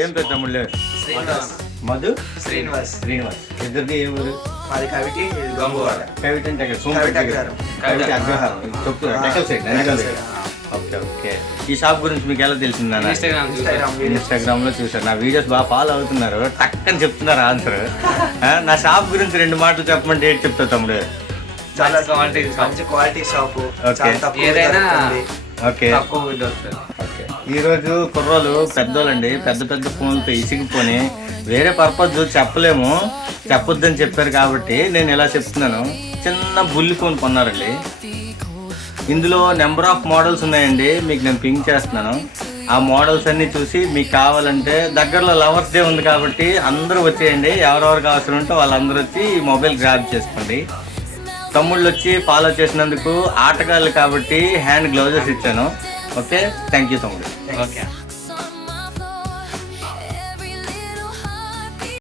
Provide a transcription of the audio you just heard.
ఏం పెద్ద తమ్ముళ్ళు? మధు శ్రీనివాస్ ఇద్దరిది ఏ ఊరు? మాది కవిటి గంగవాడ. కవిటి అంటే కవిటి అగ్రహారం టెక్కల్ సైడ్ నందిగల్ సైడ్. Okay okay. ఈ షాప్ గురించి మీకు ఎలా తెలిసింది? ఇన్స్టాగ్రామ్ లో చూసారు. నా వీడియోస్ బాగా ఫాలో అవుతున్నారు. టక్కని చెప్తున్నారు ఆన్సర్. నా షాప్ గురించి 2 మాటలు చెప్పమంటే ఏంటి చెప్తావు తమ్ముడు? చాలా మంచి క్వాలిటీ షాప్. ఓకే. ఈరోజు కుర్రోలు పెద్దోళ్ళండి, పెద్ద పెద్ద ఫోన్లతో ఇసిగిపోని వేరే పర్పస్ చెప్పలేము, చెప్పొద్దని చెప్పారు కాబట్టి నేను ఇలా చెప్తున్నాను. చిన్న బుల్లి ఫోన్ కొన్నారండి. ఇందులో నెంబర్ ఆఫ్ మోడల్స్ ఉన్నాయండి. మీకు నేను పింక్ చేస్తున్నాను. ఆ మోడల్స్ అన్నీ చూసి మీకు కావాలంటే దగ్గరలో లవర్స్ డే ఉంది కాబట్టి అందరూ వచ్చేయండి. ఎవరెవరికి అవసరం ఉంటే వాళ్ళందరూ వచ్చి ఈ మొబైల్ గ్రాబ్ చేసుకోండి. తమ్ముళ్ళు వచ్చి ఫాలో చేసినందుకు ఆటగాళ్ళు కాబట్టి హ్యాండ్ గ్లౌజెస్ ఇచ్చాను. ఓకే, థ్యాంక్ యూ తమ్ముడు. ఓకే.